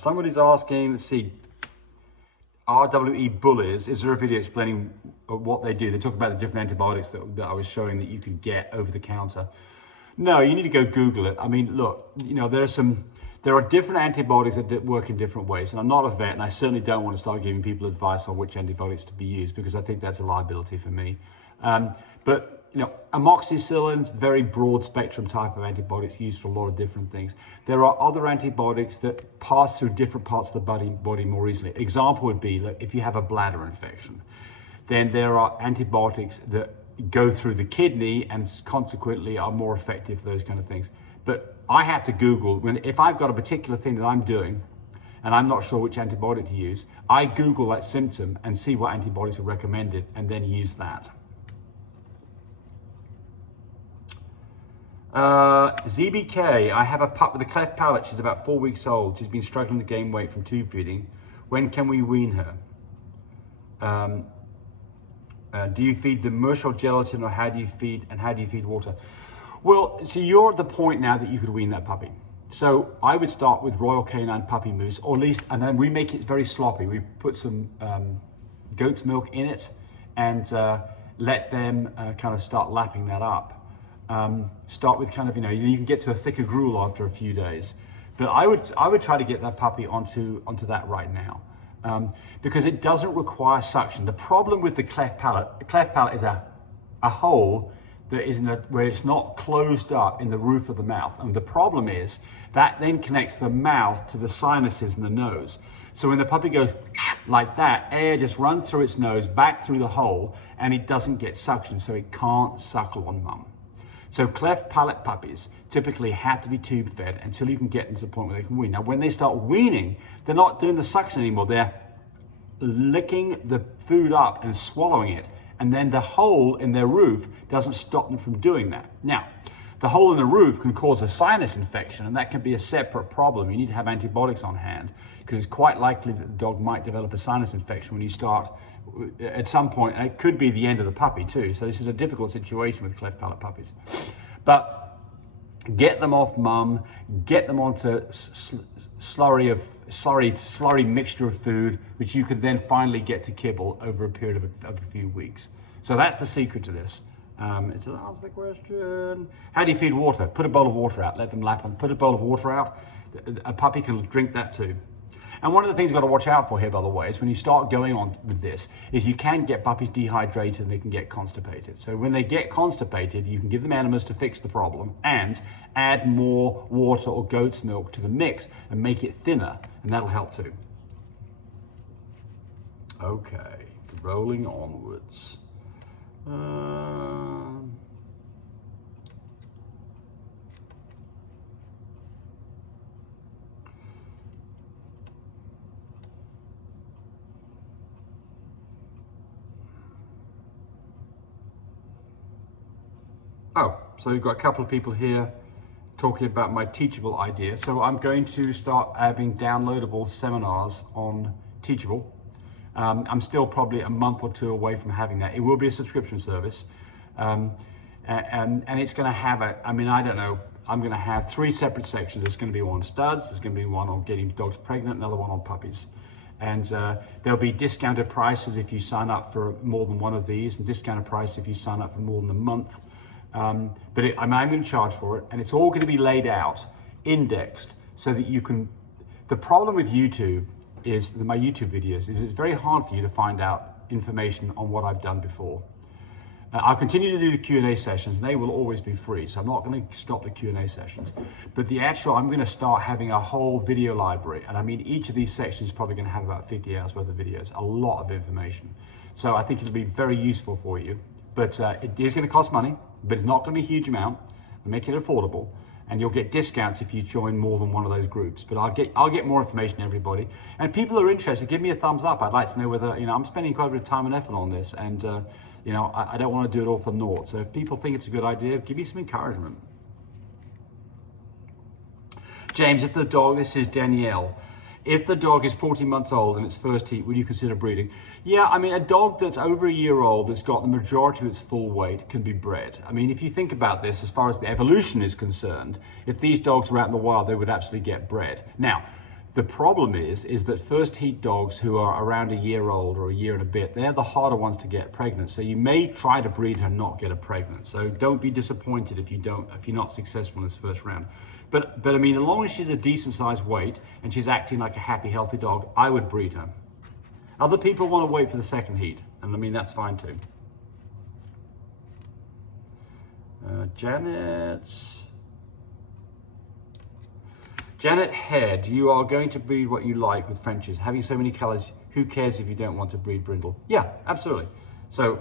Somebody's asking, let's see, RWE Bullies, is there a video explaining what they do? They talk about the different antibiotics that I was showing that you can get over the counter. No, you need to go Google it. I mean, look, you know, there are different antibiotics that work in different ways. And I'm not a vet, and I certainly don't want to start giving people advice on which antibiotics to be used, because I think that's a liability for me. But you know, amoxicillin's very broad spectrum type of antibiotics used for a lot of different things. There are other antibiotics that pass through different parts of the body more easily. Example would be, like, if you have a bladder infection, then there are antibiotics that go through the kidney and consequently are more effective for those kind of things. But I have to Google, if I've got a particular thing that I'm doing and I'm not sure which antibiotic to use, I Google that symptom and see what antibiotics are recommended and then use that. ZBK, I have a pup with a cleft palate. She's about 4 weeks old. She's been struggling to gain weight from tube feeding. When can we wean her? Do you feed the mush or gelatin, or how do you feed water? Well, so you're at the point now that you could wean that puppy. So I would start with Royal Canine Puppy Mousse, or at least, and then we make it very sloppy. We put some goat's milk in it and let them kind of start lapping that up. Start with kind of, you know, you can get to a thicker gruel after a few days. But I would try to get that puppy onto that right now, because it doesn't require suction. The problem with the cleft palate is a hole that is where it's not closed up in the roof of the mouth. And the problem is that then connects the mouth to the sinuses in the nose. So when the puppy goes like that, air just runs through its nose, back through the hole, and it doesn't get suction, so it can't suckle on mum. So cleft palate puppies typically have to be tube fed until you can get them to the point where they can wean. Now, when they start weaning, they're not doing the suction anymore. They're licking the food up and swallowing it. And then the hole in their roof doesn't stop them from doing that. Now, the hole in the roof can cause a sinus infection, and that can be a separate problem. You need to have antibiotics on hand, because it's quite likely that the dog might develop a sinus infection when you start at some point, and it could be the end of the puppy too. So this is a difficult situation with cleft palate puppies. But get them off mum, get them onto slurry mixture of food, which you could then finally get to kibble over a period of a few weeks. So that's the secret to this. It's an answer the question. How do you feed water? Put a bowl of water out, let them lap on. Put a bowl of water out. A puppy can drink that too. And one of the things you've got to watch out for here, by the way, is when you start going on with this, is you can get puppies dehydrated and they can get constipated. So when they get constipated, you can give them enemas to fix the problem and add more water or goat's milk to the mix and make it thinner, and that'll help too. Okay, rolling onwards. Oh, so we've got a couple of people here talking about my Teachable idea. So I'm going to start having downloadable seminars on Teachable. I'm still probably a month or two away from having that. It will be a subscription service. And it's going to have I don't know, I'm going to have 3 separate sections. There's going to be one on studs, there's going to be one on getting dogs pregnant, another one on puppies. And there'll be discounted prices if you sign up for more than one of these, and discounted price if you sign up for more than a month. I'm going to charge for it, and it's all going to be laid out, indexed, so that you can. The problem with YouTube is my YouTube videos is it's very hard for you to find out information on what I've done before. I'll continue to do the Q&A sessions, and they will always be free, so I'm not going to stop the Q&A sessions. But I'm going to start having a whole video library, and I mean each of these sections is probably going to have about 50 hours worth of videos, a lot of information. So I think it'll be very useful for you, but it is going to cost money. But it's not going to be a huge amount. We'll make it affordable, and you'll get discounts if you join more than one of those groups. But I'll get more information to everybody. And people who are interested, give me a thumbs up. I'd like to know whether, I'm spending quite a bit of time and effort on this, and I don't want to do it all for naught. So if people think it's a good idea, give me some encouragement. James, this is Danielle. If the dog is 40 months old and its first heat, would you consider breeding? Yeah, I mean, a dog that's over a year old that's got the majority of its full weight can be bred. I mean, if you think about this, as far as the evolution is concerned, if these dogs were out in the wild, they would absolutely get bred. Now, The problem is that first heat dogs who are around a year old or a year and a bit, they're the harder ones to get pregnant. So you may try to breed her and not get her pregnant. So don't be disappointed if you're not successful in this first round. But I mean, as long as she's a decent sized weight and she's acting like a happy, healthy dog, I would breed her. Other people want to wait for the second heat, and I mean, that's fine too. Janet Head, you are going to breed what you like with Frenchies. Having so many colors, who cares if you don't want to breed brindle? Yeah, absolutely. So,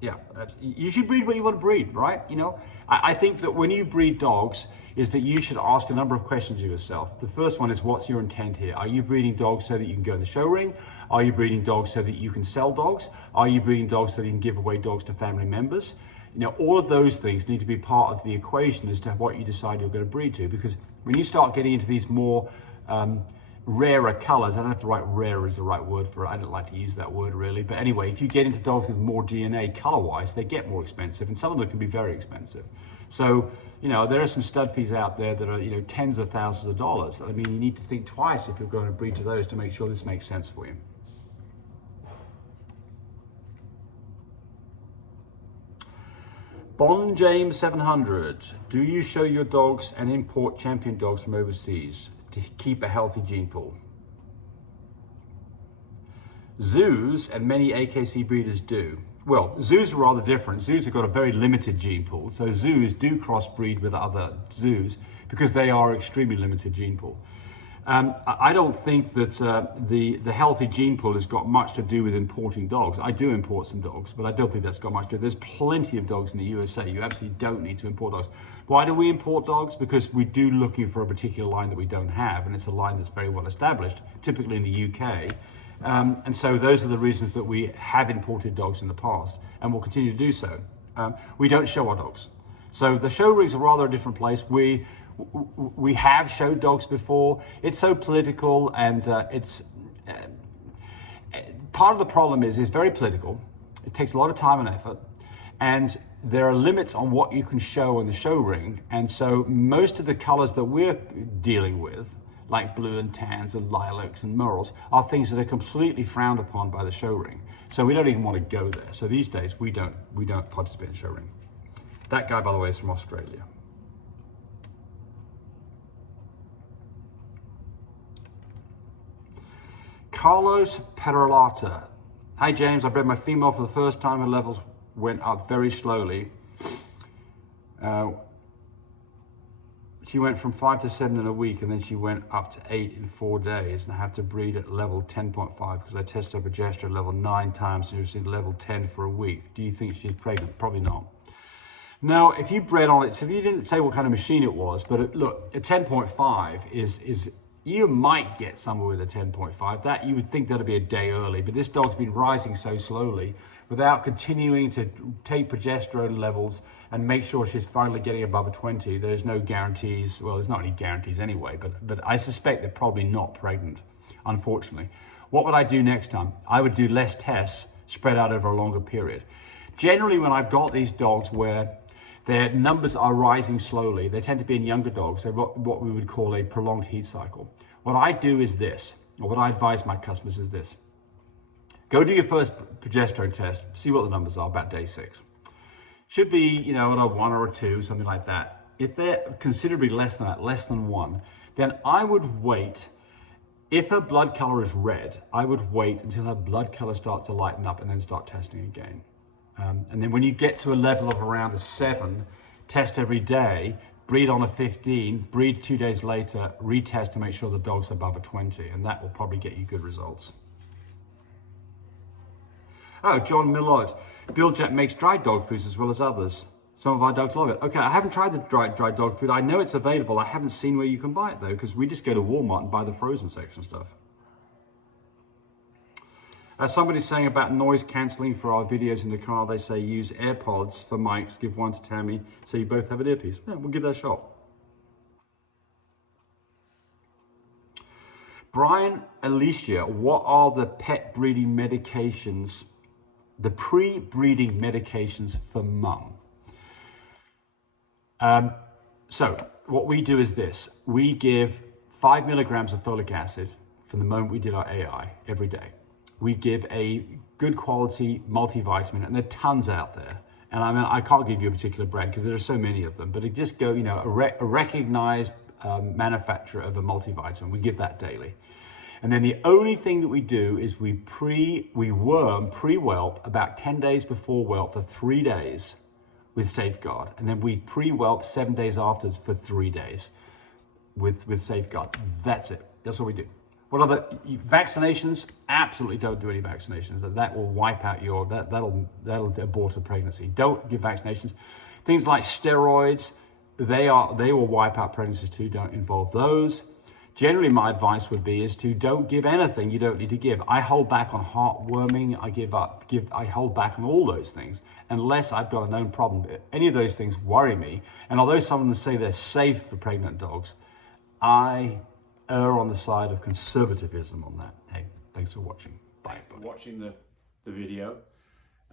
yeah, you should breed what you want to breed, right? You know, I think that when you breed dogs, is that you should ask a number of questions of yourself. The first one is, what's your intent here? Are you breeding dogs so that you can go in the show ring? Are you breeding dogs so that you can sell dogs? Are you breeding dogs so that you can give away dogs to family members? You know, all of those things need to be part of the equation as to what you decide you're going to breed to, because when you start getting into these more rarer colors, I don't know if the right rare is the right word for it. I don't like to use that word really. But anyway, if you get into dogs with more DNA color-wise, they get more expensive, and some of them can be very expensive. So, you know, there are some stud fees out there that are, you know, tens of thousands of dollars. I mean, you need to think twice if you're going to breed to those to make sure this makes sense for you. Bon James 700, do you show your dogs and import champion dogs from overseas to keep a healthy gene pool? Zoos and many AKC breeders do. Well, zoos are rather different. Zoos have got a very limited gene pool. So zoos do crossbreed with other zoos because they are extremely limited gene pool. I don't think that the healthy gene pool has got much to do with importing dogs. I do import some dogs, but I don't think that's got much to do. There's plenty of dogs in the USA. You absolutely don't need to import dogs. Why do we import dogs? Because we do looking for a particular line that we don't have, and it's a line that's very well established, typically in the UK. And so those are the reasons that we have imported dogs in the past, and will continue to do so. We don't show our dogs. So the show rings are rather a different place. We have showed dogs before. It's so political, and part of the problem is it's very political. It takes a lot of time and effort, and there are limits on what you can show in the show ring. And so most of the colors that we're dealing with, like blue and tans and lilacs and merles, are things that are completely frowned upon by the show ring. So we don't even want to go there. So these days we don't participate in show ring. That guy, by the way, is from Australia. Carlos Peralata. Hi James, I bred my female for the first time. Her levels went up very slowly. She went from 5 to 7 in a week, and then she went up to 8 in 4 days, and I have to breed at level 10.5 because I tested her progesterone level 9 times and she was level 10 for a week. Do you think she's pregnant? Probably not. Now, if you bred on it, so you didn't say what kind of machine it was, but look, a 10.5 is you might get somewhere with a 10.5. That you would think that'd be a day early, but this dog's been rising so slowly without continuing to take progesterone levels and make sure she's finally getting above a 20. There's no guarantees. Well, there's not any guarantees anyway, but I suspect they're probably not pregnant, unfortunately. What would I do next time? I would do less tests spread out over a longer period. Generally, when I've got these dogs where their numbers are rising slowly, they tend to be in younger dogs, so what we would call a prolonged heat cycle. What I do is this, or what I advise my customers is this. Go do your first progesterone test, see what the numbers are about day 6. Should be, you know, a 1 or a 2, something like that. If they're considerably less than that, less than 1, then I would wait. If her blood color is red, I would wait until her blood color starts to lighten up and then start testing again. And then when you get to a level of around a 7, test every day, breed on a 15, breed 2 days later, retest to make sure the dog's above a 20, and that will probably get you good results. Oh, John Millard, Billjack makes dry dog foods as well as others. Some of our dogs love it. Okay, I haven't tried the dry dog food. I know it's available. I haven't seen where you can buy it though, because we just go to Walmart and buy the frozen section stuff. Somebody's saying about noise cancelling for our videos in the car. They say use AirPods for mics, give one to Tammy, so you both have an earpiece. Yeah, we'll give that a shot. Brian Alicia, what are the pet breeding medications, the pre-breeding medications for mum? So what we do is this. We give 5 milligrams of folic acid from the moment we did our AI every day. We give a good quality multivitamin, and there are tons out there. And I mean, I can't give you a particular brand because there are so many of them, but it just go, you know, a recognized manufacturer of a multivitamin. We give that daily. And then the only thing that we do is we worm pre-whelp about 10 days before whelp for 3 days with Safeguard. And then we pre-whelp 7 days afterwards for 3 days with Safeguard. That's it. That's all we do. What other vaccinations? Absolutely don't do any vaccinations. That will wipe out your, that'll abort a pregnancy. Don't give vaccinations. Things like steroids, they will wipe out pregnancies too. Don't involve those. Generally, my advice would be is to don't give anything you don't need to give. I hold back on heartworming. I hold back on all those things unless I've got a known problem. Any of those things worry me. And although some of them say they're safe for pregnant dogs, I err on the side of conservatism on that. Hey, thanks for watching. Bye. Thanks for watching the video.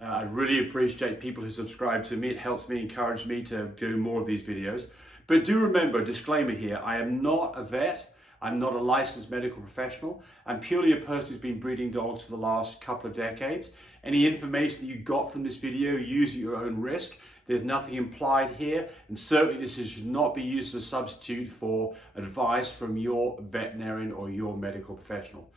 I really appreciate people who subscribe to me. It helps me, encourage me to do more of these videos. But do remember, disclaimer here, I am not a vet. I'm not a licensed medical professional. I'm purely a person who's been breeding dogs for the last couple of decades. Any information that you got from this video, use at your own risk. There's nothing implied here, and certainly this should not be used as a substitute for advice from your veterinarian or your medical professional.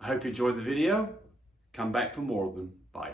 I hope you enjoyed the video. Come back for more of them. Bye.